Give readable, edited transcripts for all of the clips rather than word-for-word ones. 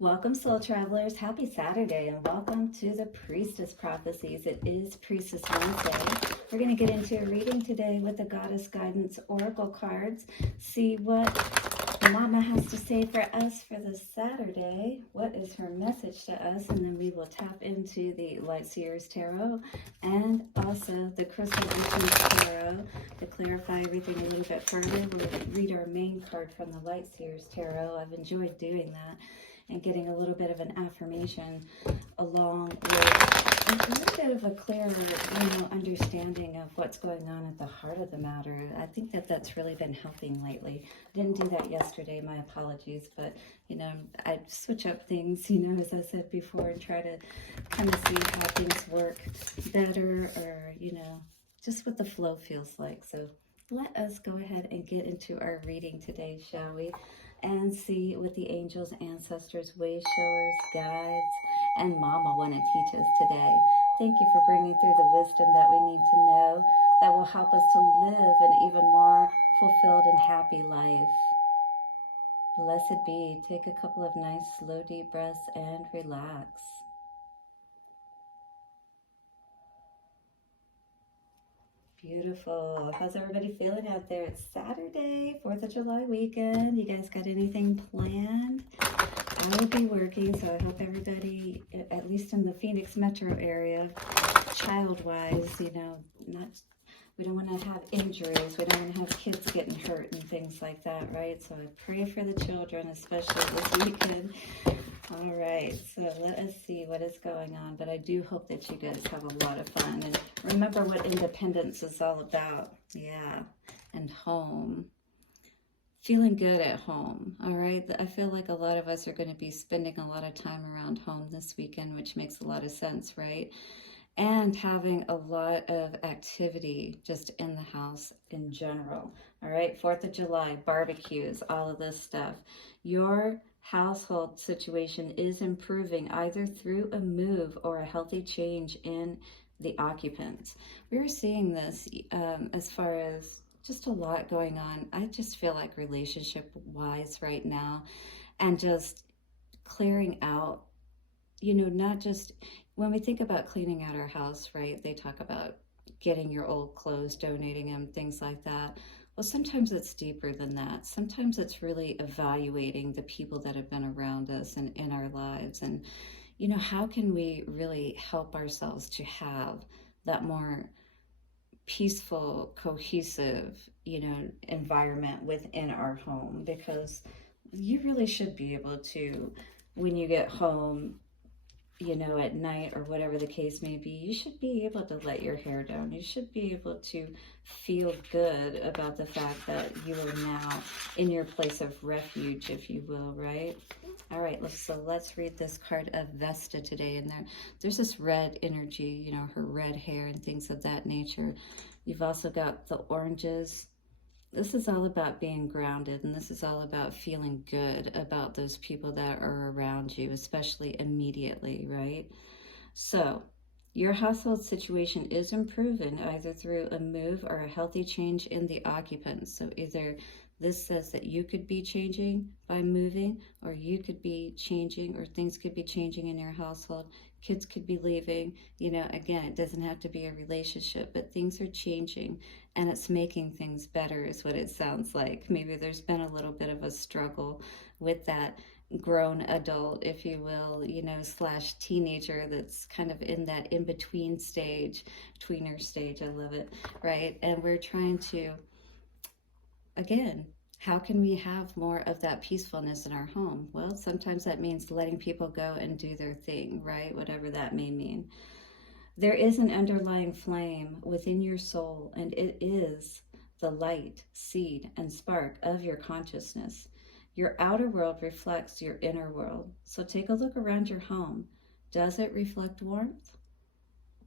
Welcome, soul travelers. Happy Saturday, and welcome to the Priestess Prophecies. It is Priestess Melissae. We're going to get into a reading today with the Goddess Guidance Oracle cards. See what Mama has to say for us for this Saturday. What is her message to us? And then we will tap into the Light Seers Tarot and also the Crystal Essence Tarot to clarify everything a little bit further. We'll read our main card from the Light Seers Tarot. I've enjoyed doing that and getting a little bit of an affirmation along with a little bit of a clearer, understanding of what's going on at the heart of the matter. I think that that's really been helping lately. I didn't do that yesterday, my apologies, but, I switch up things, as I said before, and try to kind of see how things work better or, just what the flow feels like. So let us go ahead and get into our reading today, shall we? And see what the angels, ancestors, way showers, guides, and Mama want to teach us today. Thank you for bringing through the wisdom that we need to know that will help us to live an even more fulfilled and happy life. Blessed be. Take a couple of nice, slow, deep breaths and relax. Beautiful. How's everybody feeling out there? It's Saturday, 4th of July weekend. You guys got anything planned? I will be working, so I hope everybody, at least in the Phoenix metro area, child-wise, we don't want to have injuries. We don't want to have kids getting hurt and things like that, right? So I pray for the children, especially this weekend. All right, so let us see what is going on, but I do hope that you guys have a lot of fun and remember what independence is all about. Yeah, and home. Feeling good at home, all right? I feel like a lot of us are going to be spending a lot of time around home this weekend, which makes a lot of sense, right? And having a lot of activity just in the house in general, all right? 4th of July, barbecues, all of this stuff. Your household situation is improving either through a move or a healthy change in the occupants. We're seeing this as far as just a lot going on. I just feel like relationship-wise right now, and just clearing out, not just when we think about cleaning out our house, right? They talk about getting your old clothes, donating them, things like that. Well, sometimes it's deeper than that. Sometimes it's really evaluating the people that have been around us and in our lives. And, how can we really help ourselves to have that more peaceful, cohesive, environment within our home? Because you really should be able to, when you get home, at night or whatever the case may be, you should be able to let your hair down. You should be able to feel good about the fact that you are now in your place of refuge, if you will, right? All right, let's read this card of Vesta today. And there's this red energy, her red hair and things of that nature. You've also got the oranges. This is all about being grounded, and this is all about feeling good about those people that are around you, especially immediately, right? So your household situation is improving either through a move or a healthy change in the occupants. So either this says that you could be changing by moving, or you could be changing, or things could be changing in your household. Kids could be leaving. Again, it doesn't have to be a relationship, but things are changing and it's making things better is what it sounds like. Maybe there's been a little bit of a struggle with that grown adult, if you will, slash teenager that's kind of in that in-between stage, tweener stage. I love it, right? And we're trying to, again, how can we have more of that peacefulness in our home? Well, sometimes that means letting people go and do their thing, right? Whatever that may mean. There is an underlying flame within your soul, and it is the light, seed, and spark of your consciousness. Your outer world reflects your inner world. So take a look around your home. Does it reflect warmth?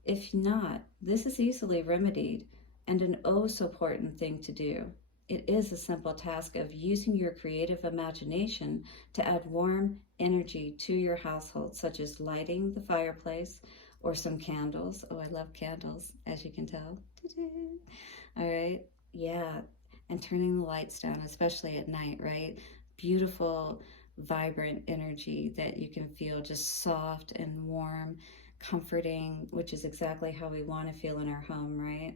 If not, this is easily remedied and an oh so important thing to do. It is a simple task of using your creative imagination to add warm energy to your household, such as lighting the fireplace or some candles. Oh, I love candles, as you can tell. All right, yeah, and turning the lights down, especially at night, right? Beautiful vibrant energy that you can feel, just soft and warm, comforting, which is exactly how we want to feel in our home, right?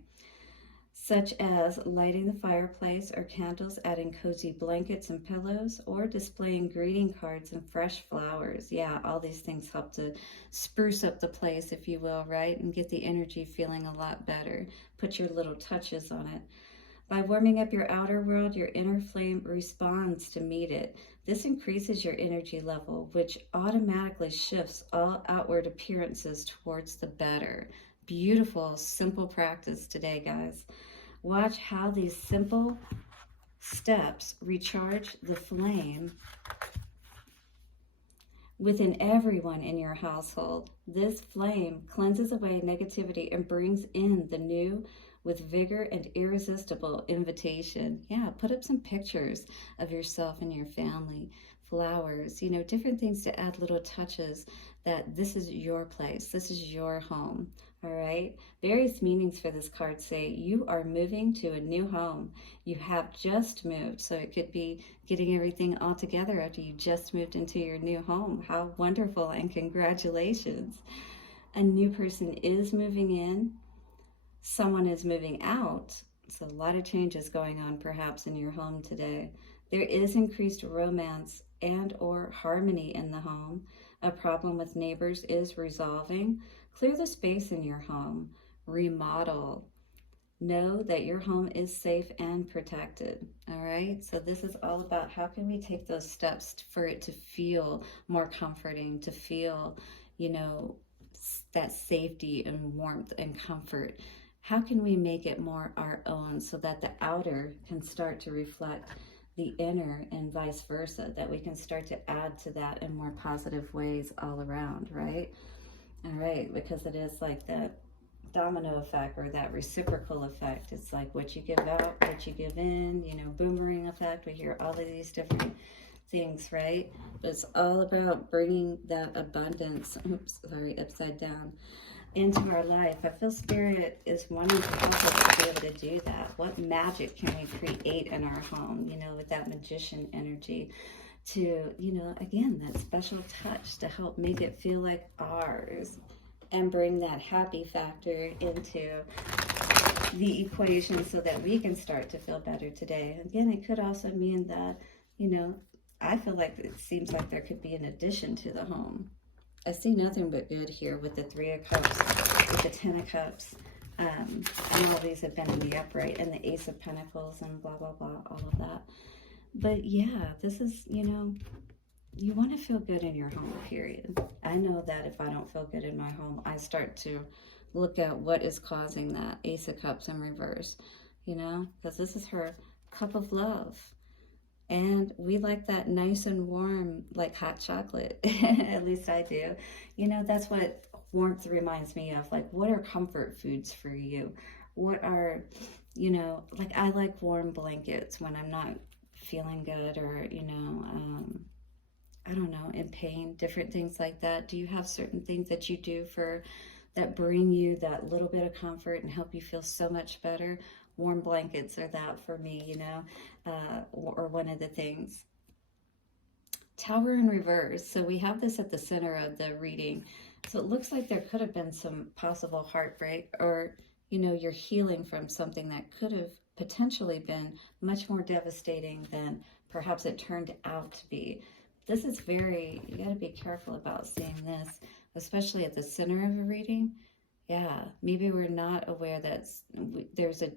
Such as lighting the fireplace or candles, adding cozy blankets and pillows, or displaying greeting cards and fresh flowers. Yeah, all these things help to spruce up the place, if you will, right? And get the energy feeling a lot better. Put your little touches on it. By warming up your outer world, your inner flame responds to meet it. This increases your energy level, which automatically shifts all outward appearances towards the better. Beautiful, simple practice today, guys. Watch how these simple steps recharge the flame within everyone in your household. This flame cleanses away negativity and brings in the new with vigor and irresistible invitation. Yeah, put up some pictures of yourself and your family, flowers, you know, different things to add little touches that this is your place, this is your home. All right, various meanings for this card say you are moving to a new home. You have just moved, so it could be getting everything all together after you just moved into your new home. How wonderful, and congratulations. A new person is moving in. Someone is moving out. So a lot of changes going on perhaps in your home today. There is increased romance and or harmony in the home. A problem with neighbors is resolving. Clear the space in your home. Remodel. Know that your home is safe and protected. All right, so this is all about how can we take those steps for it to feel more comforting, to feel, you know, that safety and warmth and comfort. How can we make it more our own so that the outer can start to reflect the inner and vice versa, that we can start to add to that in more positive ways all around, right? All right, because it is like that domino effect or that reciprocal effect. It's like what you give out, what you give in, you know, boomerang effect. We hear all of these different things, right? But it's all about bringing that abundance, oops, sorry, upside down, into our life. I feel Spirit is wanting to help us to be able to do that. What magic can we create in our home, you know, with that magician energy to, you know, again, that special touch to help make it feel like ours and bring that happy factor into the equation so that we can start to feel better today. Again, it could also mean that, you know, I feel like it seems like there could be an addition to the home. I see nothing but good here with the Three of Cups, with the Ten of Cups, and all these have been in the upright, and the Ace of Pentacles, and blah, blah, blah, all of that. But yeah, this is, you know, you want to feel good in your home, period. I know that if I don't feel good in my home, I start to look at what is causing that. Ace of Cups in reverse, you know, because this is her cup of love. And we like that nice and warm, like hot chocolate. At least I do. You know, that's what warmth reminds me of. Like, what are comfort foods for you? What are, you know, like I like warm blankets when I'm not feeling good or, you know, I don't know, in pain, different things like that. Do you have certain things that you do for that bring you that little bit of comfort and help you feel so much better? Warm blankets are that for me, you know, or one of the things. Tower in reverse. So we have this at the center of the reading. So it looks like there could have been some possible heartbreak, or, you know, you're healing from something that could have potentially been much more devastating than perhaps it turned out to be. This is very, you got to be careful about seeing this, especially at the center of a reading. Yeah, maybe we're not aware that there's a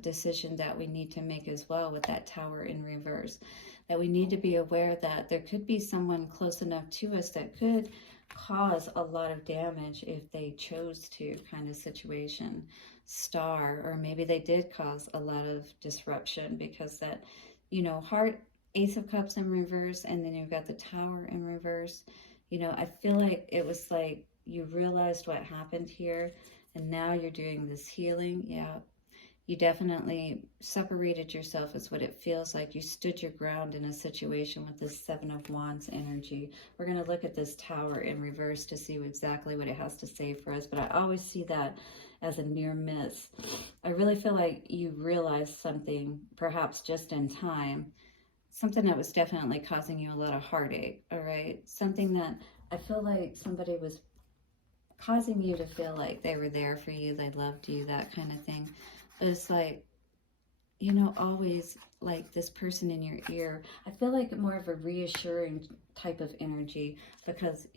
decision that we need to make as well with that Tower in reverse. That we need to be aware that there could be someone close enough to us that could cause a lot of damage if they chose to, kind of situation. Star, or maybe they did cause a lot of disruption because that, you know, heart, Ace of Cups in reverse, and then you've got the Tower in reverse. You know, I feel like it was like you realized what happened here, and now you're doing this healing. Yeah, you definitely separated yourself is what it feels like. You stood your ground in a situation with this Seven of Wands energy. We're going to look at this Tower in reverse to see exactly what it has to say for us, but I always see that as a near miss. I really feel like you realized something, perhaps just in time, something that was definitely causing you a lot of heartache, all right? Something that I feel like somebody was causing you to feel like they were there for you, they loved you, that kind of thing. But it's like, you know, always like this person in your ear. I feel like more of a reassuring type of energy, because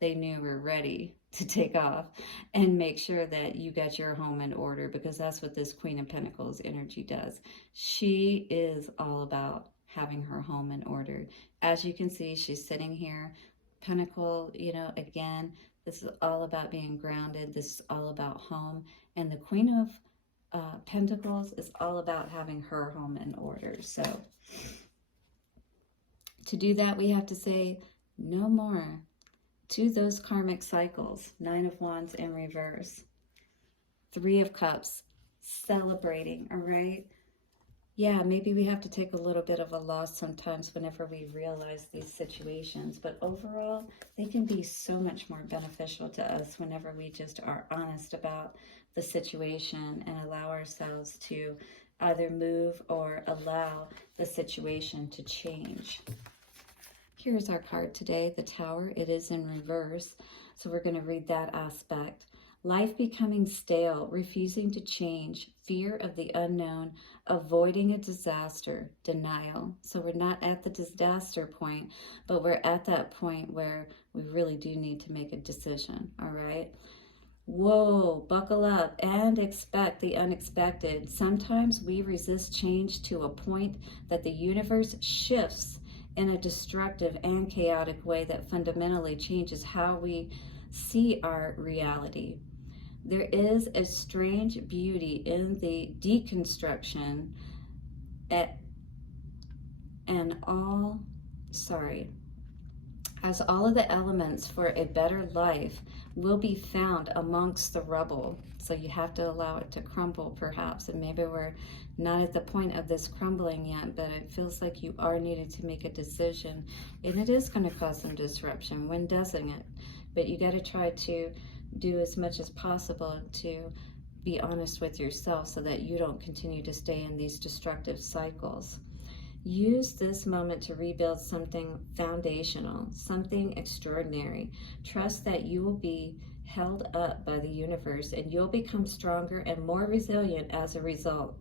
they knew were ready to take off and make sure that you got your home in order, because that's what this Queen of Pentacles energy does. She is all about having her home in order. As you can see, she's sitting here, Pentacle, you know, again, this is all about being grounded. This is all about home. And the Queen of Pentacles is all about having her home in order. So to do that, we have to say no more to those karmic cycles. 9 of Wands in reverse. 3 of Cups, celebrating, all right? Yeah, maybe we have to take a little bit of a loss sometimes whenever we realize these situations, but overall, they can be so much more beneficial to us whenever we just are honest about the situation and allow ourselves to either move or allow the situation to change. Here's our card today, the Tower. It is in reverse, so we're going to read that aspect. Life becoming stale, refusing to change, fear of the unknown, avoiding a disaster, denial. So we're not at the disaster point, but we're at that point where we really do need to make a decision, all right? Whoa, buckle up and expect the unexpected. Sometimes we resist change to a point that the universe shifts in a destructive and chaotic way that fundamentally changes how we see our reality. There is a strange beauty in the deconstruction as all of the elements for a better life will be found amongst the rubble. So you have to allow it to crumble perhaps, and maybe we're not at the point of this crumbling yet, but it feels like you are needing to make a decision, and it is going to cause some disruption. When doesn't it? But you got to try to do as much as possible to be honest with yourself so that you don't continue to stay in these destructive cycles. Use this moment to rebuild something foundational, something extraordinary. Trust that you will be held up by the universe and you'll become stronger and more resilient as a result.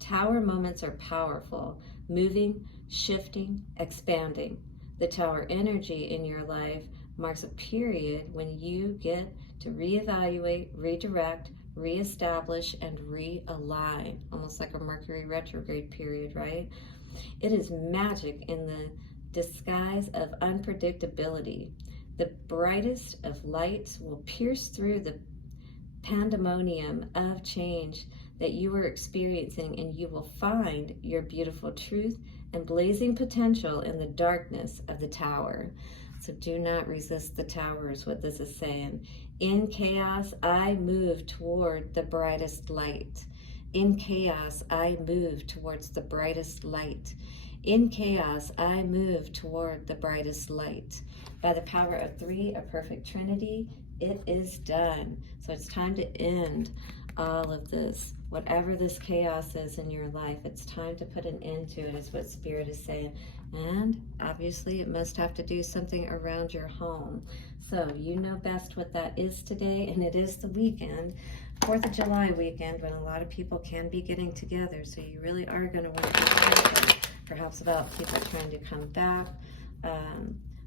Tower moments are powerful, moving, shifting, expanding. The Tower energy in your life marks a period when you get to reevaluate, redirect, reestablish, and realign, almost like a Mercury retrograde period, right? It is magic in the disguise of unpredictability. The brightest of lights will pierce through the pandemonium of change that you are experiencing, and you will find your beautiful truth and blazing potential in the darkness of the Tower. So do not resist the Tower is what this is saying. In chaos, I move toward the brightest light. In chaos, I move towards the brightest light. In chaos, I move toward the brightest light. By the power of 3, a perfect trinity, it is done. So it's time to end all of this. Whatever this chaos is in your life, it's time to put an end to it, is what Spirit is saying. And obviously it must have to do something around your home. So you know best what that is today, and it is the weekend, 4th of July weekend, when a lot of people can be getting together. So you really are going to want to be careful, perhaps about people trying to come back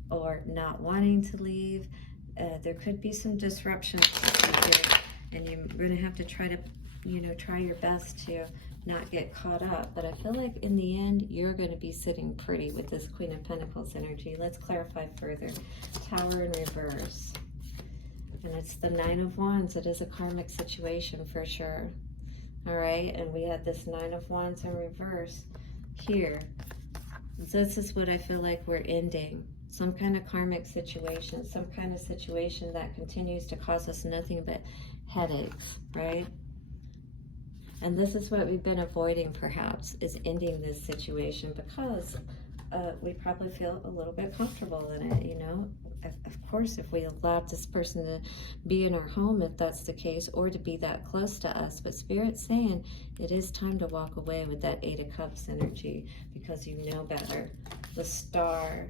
or not wanting to leave. There could be some disruptions here, and you're going to have to try to, try your best to not get caught up. But I feel like in the end, you're going to be sitting pretty with this Queen of Pentacles energy. Let's clarify further. Tower in reverse. And it's the 9 of Wands. It is a karmic situation for sure. All right. And we had this 9 of Wands in reverse here. This is what I feel like we're ending. Some kind of karmic situation, some kind of situation that continues to cause us nothing but headaches, right? And this is what we've been avoiding, perhaps, is ending this situation, because we probably feel a little bit comfortable in it, Of course, if we allowed this person to be in our home, if that's the case, or to be that close to us. But Spirit's saying it is time to walk away with that Eight of Cups energy, because you know better. The Star.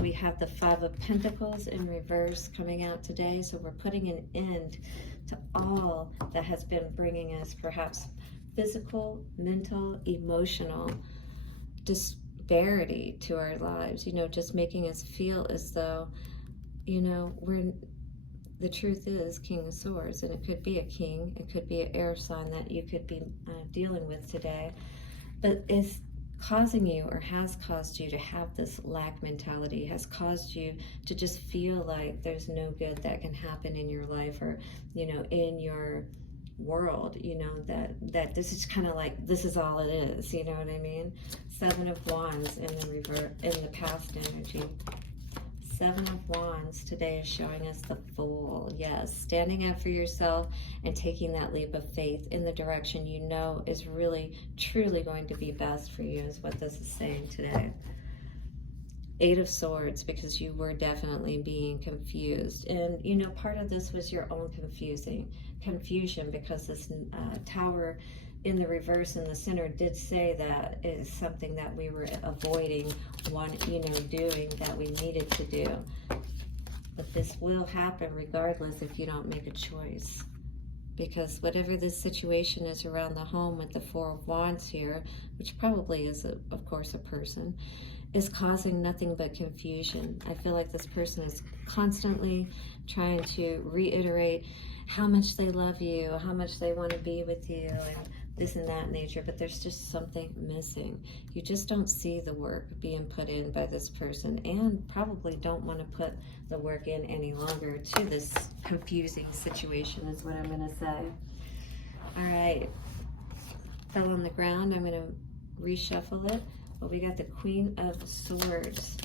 We have the Five of Pentacles in reverse coming out today. So we're putting an end to all that has been bringing us perhaps physical, mental, emotional disparity to our lives. You know, just making us feel as though, you know, the truth is King of Swords, and it could be a king, it could be an air sign that you could be dealing with today. But it's causing you, or has caused you, to have this lack mentality, has caused you to just feel like there's no good that can happen in your life, or, you know, in your world, you know, that this is kind of like, this is all it is, you know what I mean? Seven of Wands in the reverse, in the past energy. Seven of Wands today is showing us the Fool. Yes, standing up for yourself and taking that leap of faith in the direction you know is really, truly going to be best for you, is what this is saying today. Eight of Swords, because you were definitely being confused. And, you know, part of this was your own confusion, because this Tower in the reverse in the center did say that is something that we were avoiding, doing, that we needed to do. But this will happen regardless if you don't make a choice. Because whatever this situation is around the home with the Four of Wands here, which probably is, of course, a person, is causing nothing but confusion. I feel like this person is constantly trying to reiterate how much they love you, how much they want to be with you, and this and that nature, but there's just something missing. You just don't see the work being put in by this person, and probably don't want to put the work in any longer to this confusing situation, is what I'm going to say. All right, fell on the ground. I'm going to reshuffle it. But we got the Queen of Swords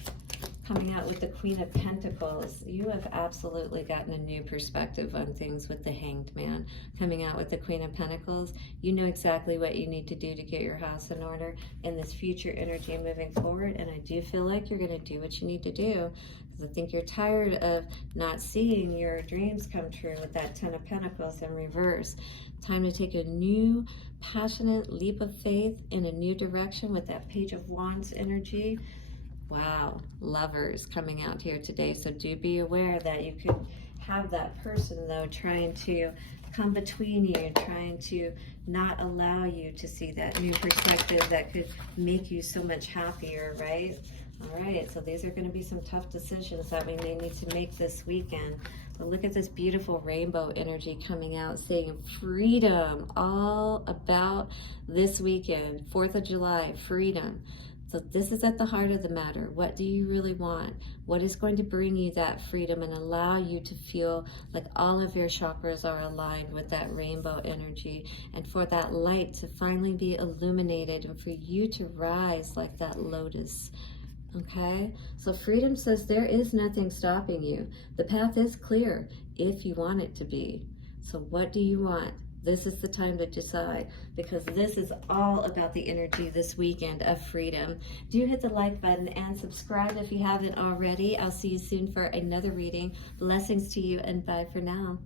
coming out with the Queen of Pentacles. You have absolutely gotten a new perspective on things with the Hanged Man coming out with the Queen of Pentacles. You know exactly what you need to do to get your house in order in this future energy moving forward. And I do feel like you're going to do what you need to do, because I think you're tired of not seeing your dreams come true with that Ten of Pentacles in reverse. Time to take a new passionate leap of faith in a new direction with that Page of Wands energy. Wow, Lovers coming out here today. So do be aware that you could have that person, though, trying to come between you, trying to not allow you to see that new perspective that could make you so much happier, right? All right, so these are going to be some tough decisions that we may need to make this weekend. But look at this beautiful rainbow energy coming out, saying freedom, all about this weekend, 4th of July, freedom. So this is at the heart of the matter. What do you really want? What is going to bring you that freedom and allow you to feel like all of your chakras are aligned with that rainbow energy, and for that light to finally be illuminated and for you to rise like that lotus? Okay, so freedom says there is nothing stopping you. The path is clear if you want it to be. So what do you want? This is the time to decide, because this is all about the energy this weekend of freedom. Do hit the like button and subscribe if you haven't already. I'll see you soon for another reading. Blessings to you, and bye for now.